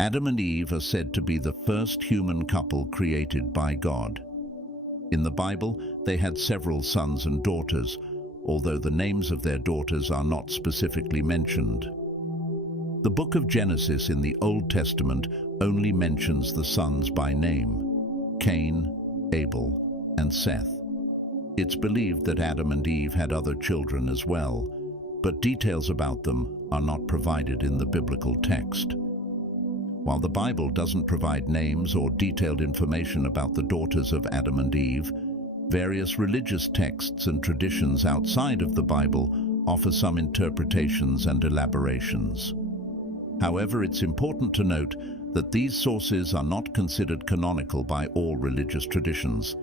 Adam and Eve are said to be the first human couple created by God. In the Bible, they had several sons and daughters, although the names of their daughters are not specifically mentioned. The book of Genesis in the Old Testament only mentions the sons by name: Cain, Abel, and Seth. It's believed that Adam and Eve had other children as well, but details about them are not provided in the biblical text. While the Bible doesn't provide names or detailed information about the daughters of Adam and Eve, various religious texts and traditions outside of the Bible offer some interpretations and elaborations. However, it's important to note that these sources are not considered canonical by all religious traditions,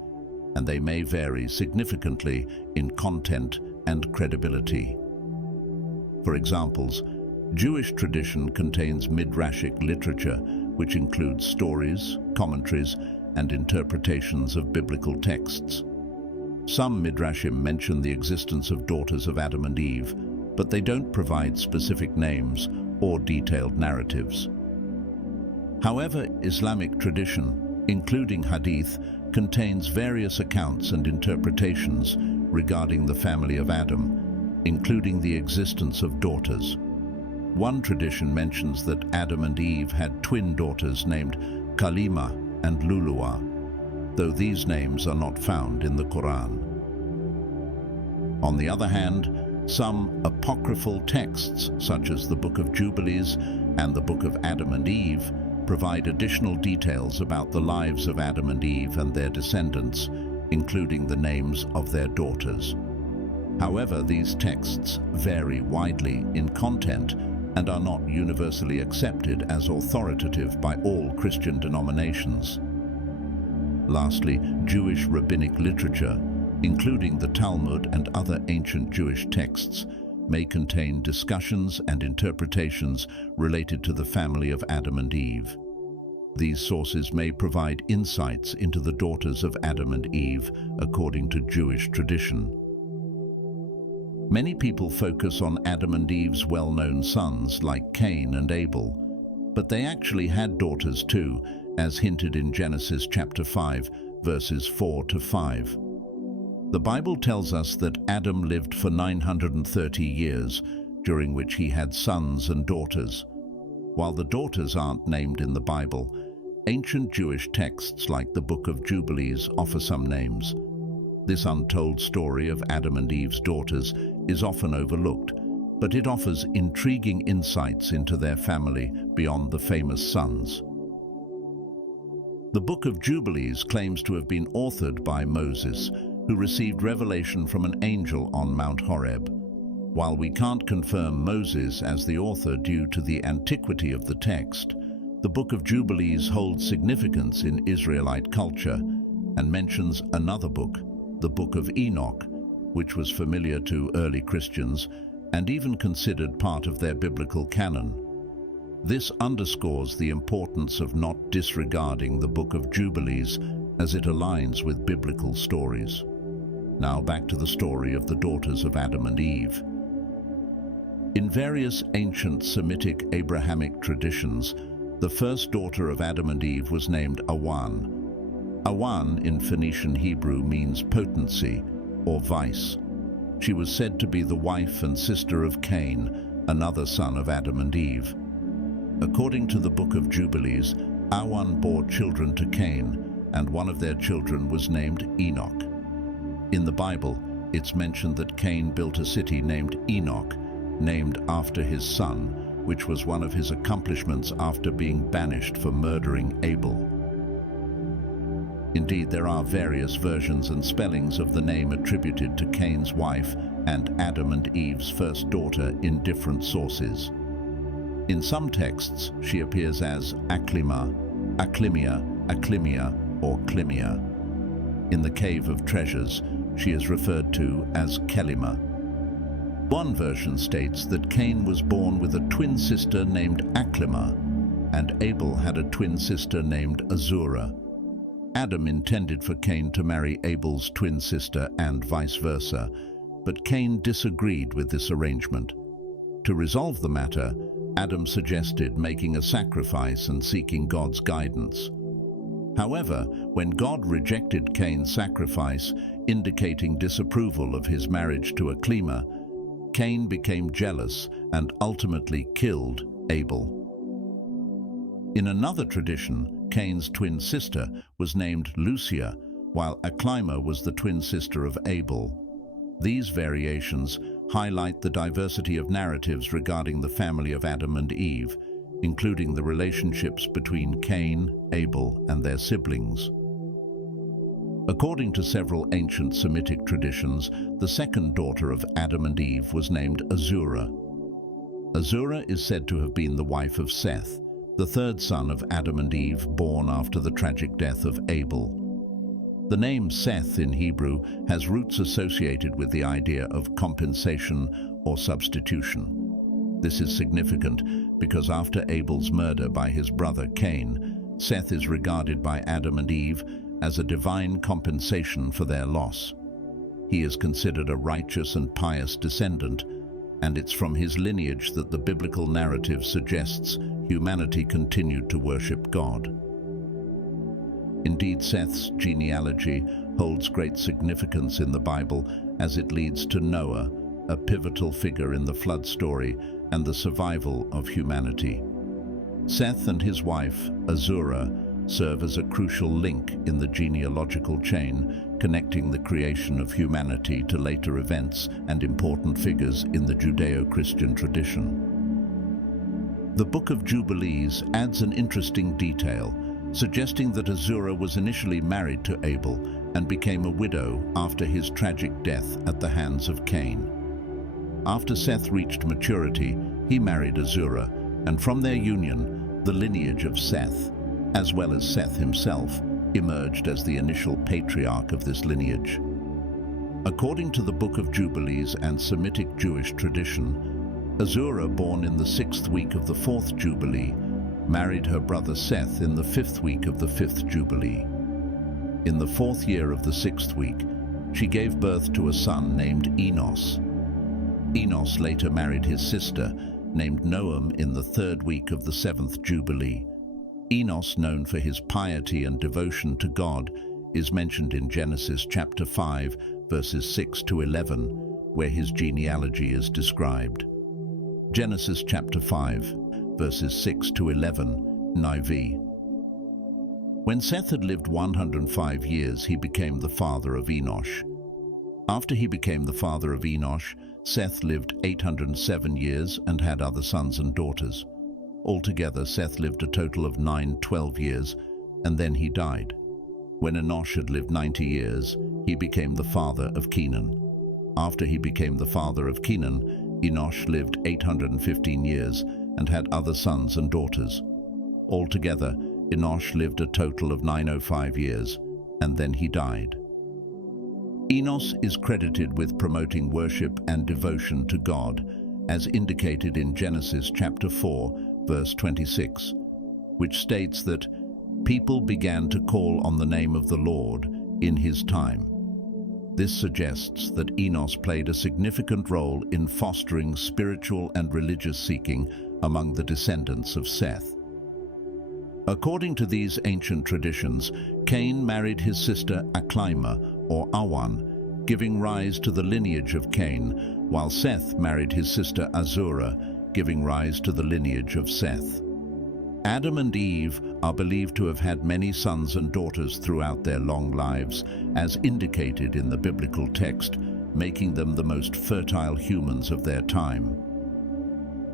and they may vary significantly in content and credibility. For examples, Jewish tradition contains midrashic literature, which includes stories, commentaries, and interpretations of biblical texts. Some midrashim mention the existence of daughters of Adam and Eve, but they don't provide specific names or detailed narratives. However, Islamic tradition, including hadith, contains various accounts and interpretations regarding the family of Adam, including the existence of daughters. One tradition mentions that Adam and Eve had twin daughters named Kalima and Luluwa, though these names are not found in the Quran. On the other hand, some apocryphal texts, such as the Book of Jubilees and the Book of Adam and Eve, provide additional details about the lives of Adam and Eve and their descendants, including the names of their daughters. However, these texts vary widely in content and are not universally accepted as authoritative by all Christian denominations. Lastly, Jewish rabbinic literature, including the Talmud and other ancient Jewish texts, may contain discussions and interpretations related to the family of Adam and Eve. These sources may provide insights into the daughters of Adam and Eve according to Jewish tradition. Many people focus on Adam and Eve's well-known sons like Cain and Abel, but they actually had daughters too, as hinted in Genesis chapter 5, verses 4 to 5. The Bible tells us that Adam lived for 930 years, during which he had sons and daughters. While the daughters aren't named in the Bible, ancient Jewish texts like the Book of Jubilees offer some names. This untold story of Adam and Eve's daughters is often overlooked, but it offers intriguing insights into their family beyond the famous sons. The Book of Jubilees claims to have been authored by Moses, who received revelation from an angel on Mount Horeb. While we can't confirm Moses as the author due to the antiquity of the text, the Book of Jubilees holds significance in Israelite culture and mentions another book, the Book of Enoch, which was familiar to early Christians and even considered part of their biblical canon. This underscores the importance of not disregarding the Book of Jubilees as it aligns with biblical stories. Now back to the story of the daughters of Adam and Eve. In various ancient Semitic Abrahamic traditions, the first daughter of Adam and Eve was named Awan. Awan in Phoenician Hebrew means potency or vice. She was said to be the wife and sister of Cain, another son of Adam and Eve. According to the Book of Jubilees, Awan bore children to Cain, and one of their children was named Enoch. In the Bible, it's mentioned that Cain built a city named Enoch, named after his son, which was one of his accomplishments after being banished for murdering Abel. Indeed, there are various versions and spellings of the name attributed to Cain's wife and Adam and Eve's first daughter in different sources. In some texts, she appears as Aklima, Aklimia, Aklimia, or Climia. In the Cave of Treasures, she is referred to as Kelima. One version states that Cain was born with a twin sister named Aklima, and Abel had a twin sister named Azura. Adam intended for Cain to marry Abel's twin sister and vice versa, but Cain disagreed with this arrangement. To resolve the matter, Adam suggested making a sacrifice and seeking God's guidance. However, when God rejected Cain's sacrifice, indicating disapproval of his marriage to a Cleamer, Cain became jealous and ultimately killed Abel. In another tradition, Cain's twin sister was named Lucia, while Aclima was the twin sister of Abel. These variations highlight the diversity of narratives regarding the family of Adam and Eve, including the relationships between Cain, Abel, and their siblings. According to several ancient Semitic traditions, the second daughter of Adam and Eve was named Azura. Azura is said to have been the wife of Seth, the third son of Adam and Eve, born after the tragic death of Abel. The name Seth in Hebrew has roots associated with the idea of compensation or substitution. This is significant because after Abel's murder by his brother Cain, Seth is regarded by Adam and Eve as a divine compensation for their loss. He is considered a righteous and pious descendant, and it's from his lineage that the biblical narrative suggests humanity continued to worship God. Indeed, Seth's genealogy holds great significance in the Bible as it leads to Noah, a pivotal figure in the flood story and the survival of humanity. Seth and his wife, Azura, serve as a crucial link in the genealogical chain, connecting the creation of humanity to later events and important figures in the Judeo-Christian tradition. The Book of Jubilees adds an interesting detail, suggesting that Azura was initially married to Abel and became a widow after his tragic death at the hands of Cain. After Seth reached maturity, he married Azura, and from their union, the lineage of Seth, as well as Seth himself, emerged as the initial patriarch of this lineage. According to the Book of Jubilees and Semitic Jewish tradition, Azura, born in the 6th week of the 4th Jubilee, married her brother Seth in the 5th week of the 5th Jubilee. In the 4th year of the 6th week, she gave birth to a son named Enos. Enos later married his sister, named Noam, in the 3rd week of the 7th Jubilee. Enos, known for his piety and devotion to God, is mentioned in Genesis chapter 5, verses 6 to 11, where his genealogy is described. Genesis chapter 5, verses 6 to 11, NIV. When Seth had lived 105 years, he became the father of Enosh. After he became the father of Enosh, Seth lived 807 years and had other sons and daughters. Altogether, Seth lived a total of 912 years, and then he died. When Enosh had lived 90 years, he became the father of Kenan. After he became the father of Kenan, Enosh lived 815 years and had other sons and daughters. Altogether, Enosh lived a total of 905 years, and then he died. Enos is credited with promoting worship and devotion to God, as indicated in Genesis chapter 4, verse 26, which states that people began to call on the name of the Lord in his time. This suggests that Enos played a significant role in fostering spiritual and religious seeking among the descendants of Seth. According to these ancient traditions, Cain married his sister Aclima, or Awan, giving rise to the lineage of Cain, while Seth married his sister Azura, giving rise to the lineage of Seth. Adam and Eve are believed to have had many sons and daughters throughout their long lives, as indicated in the biblical text, making them the most fertile humans of their time.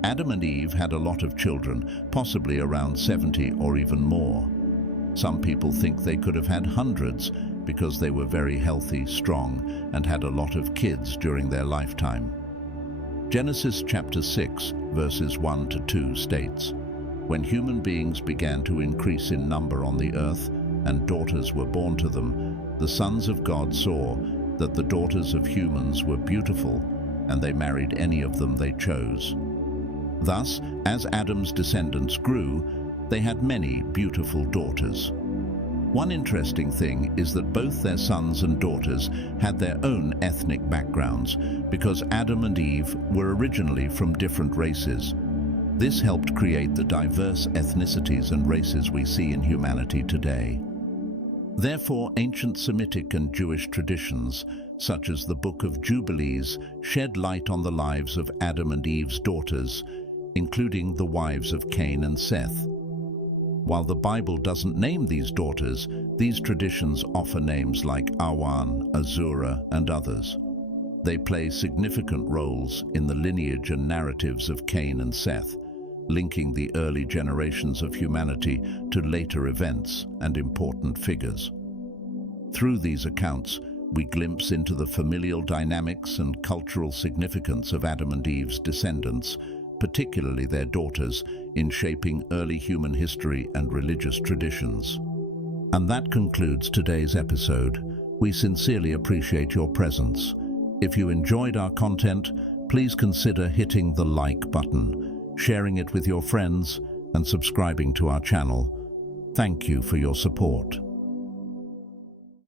Adam and Eve had a lot of children, possibly around 70 or even more. Some people think they could have had hundreds because they were very healthy, strong, and had a lot of kids during their lifetime. Genesis chapter 6, verses 1 to 2 states, "When human beings began to increase in number on the earth, and daughters were born to them, the sons of God saw that the daughters of humans were beautiful, and they married any of them they chose. Thus, as Adam's descendants grew, they had many beautiful daughters." One interesting thing is that both their sons and daughters had their own ethnic backgrounds, because Adam and Eve were originally from different races. This helped create the diverse ethnicities and races we see in humanity today. Therefore, ancient Semitic and Jewish traditions, such as the Book of Jubilees, shed light on the lives of Adam and Eve's daughters, including the wives of Cain and Seth. While the Bible doesn't name these daughters, these traditions offer names like Awan, Azura, and others. They play significant roles in the lineage and narratives of Cain and Seth, linking the early generations of humanity to later events and important figures. Through these accounts, we glimpse into the familial dynamics and cultural significance of Adam and Eve's descendants, particularly their daughters, in shaping early human history and religious traditions. And that concludes today's episode. We sincerely appreciate your presence. If you enjoyed our content, please consider hitting the like button, sharing it with your friends, and subscribing to our channel. Thank you for your support.